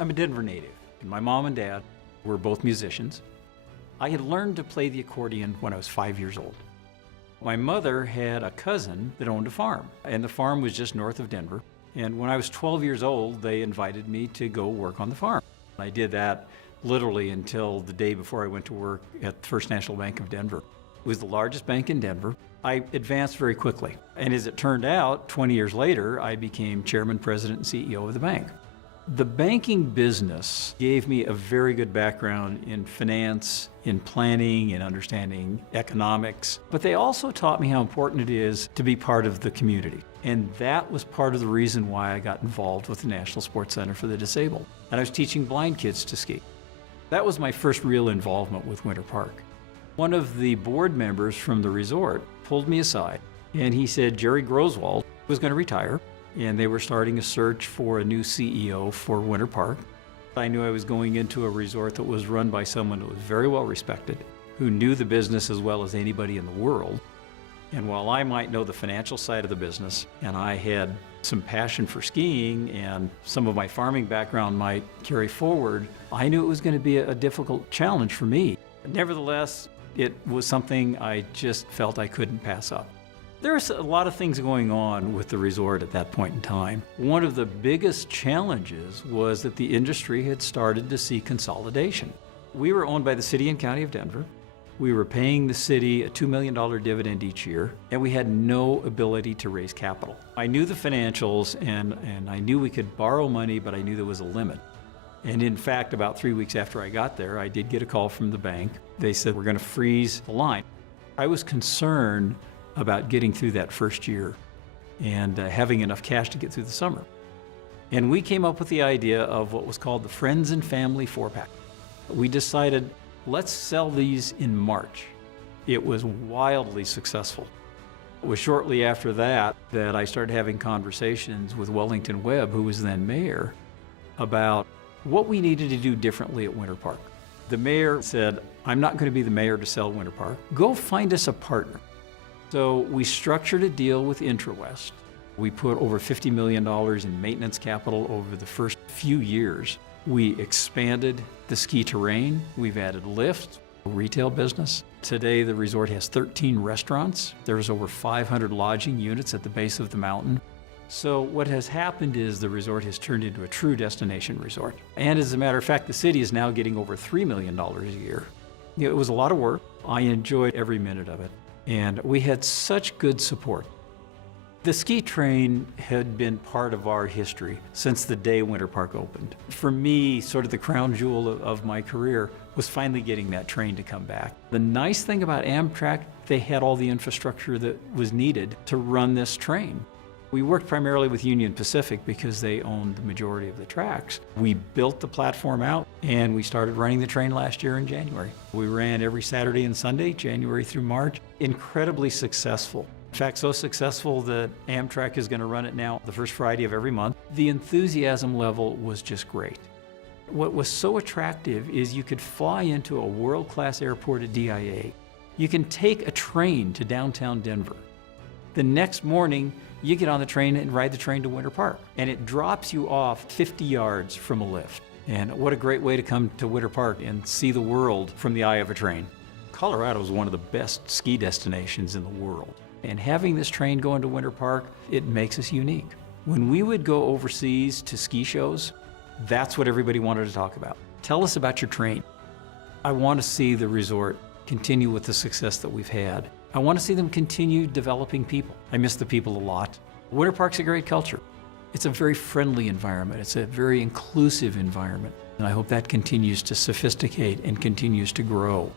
I'm a Denver native, and my mom and dad were both musicians. I had learned to play the accordion when I was 5 years old. My mother had a cousin that owned a farm, and the farm was just north of Denver. And when I was 12 years old, they invited me to go work on the farm. I did that literally until the day before I went to work at First National Bank of Denver. It was the largest bank in Denver. I advanced very quickly. And as it turned out, 20 years later, I became chairman, president, and CEO of the bank. The banking business gave me a very good background in finance, in planning, in understanding economics, but they also taught me how important it is to be part of the community. And that was part of the reason why I got involved with the National Sports Center for the Disabled. And I was teaching blind kids to ski. That was my first real involvement with Winter Park. One of the board members from the resort pulled me aside and he said Jerry Groswald was going to retire, and they were starting a search for a new CEO for Winter Park. I knew I was going into a resort that was run by someone that was very well respected, who knew the business as well as anybody in the world. And while I might know the financial side of the business, and I had some passion for skiing and some of my farming background might carry forward, I knew it was going to be a difficult challenge for me. Nevertheless, it was something I just felt I couldn't pass up. There was a lot of things going on with the resort at that point in time. One of the biggest challenges was that the industry had started to see consolidation. We were owned by the city and county of Denver. We were paying the city a $2 million dividend each year, and we had no ability to raise capital. I knew the financials, and I knew we could borrow money, but I knew there was a limit. And in fact, about 3 weeks after I got there, I did get a call from the bank. They said, we're going to freeze the line. I was concerned about getting through that first year and having enough cash to get through the summer. And we came up with the idea of what was called the Friends and Family 4-pack. We decided, let's sell these in March. It was wildly successful. It was shortly after that that I started having conversations with Wellington Webb, who was then mayor, about what we needed to do differently at Winter Park. The mayor said, I'm not going to be the mayor to sell Winter Park. Go find us a partner. So we structured a deal with IntraWest. We put over $50 million in maintenance capital over the first few years. We expanded the ski terrain. We've added lifts, retail business. Today, the resort has 13 restaurants. There's over 500 lodging units at the base of the mountain. So what has happened is the resort has turned into a true destination resort. And as a matter of fact, the city is now getting over $3 million a year. It was a lot of work. I enjoyed every minute of it. And we had such good support. The ski train had been part of our history since the day Winter Park opened. For me, sort of the crown jewel of my career was finally getting that train to come back. The nice thing about Amtrak, they had all the infrastructure that was needed to run this train. We worked primarily with Union Pacific because they owned the majority of the tracks. We built the platform out and we started running the train last year in January. We ran every Saturday and Sunday, January through March. Incredibly successful. In fact, so successful that Amtrak is going to run it now the first Friday of every month. The enthusiasm level was just great. What was so attractive is you could fly into a world-class airport at DIA. You can take a train to downtown Denver. The next morning, you get on the train and ride the train to Winter Park, and it drops you off 50 yards from a lift. And what a great way to come to Winter Park and see the world from the eye of a train. Colorado is one of the best ski destinations in the world. And having this train go into Winter Park, it makes us unique. When we would go overseas to ski shows, that's what everybody wanted to talk about. Tell us about your train. I want to see the resort continue with the success that we've had. I want to see them continue developing people. I miss the people a lot. Winter Park's a great culture. It's a very friendly environment. It's a very inclusive environment. And I hope that continues to sophisticate and continues to grow.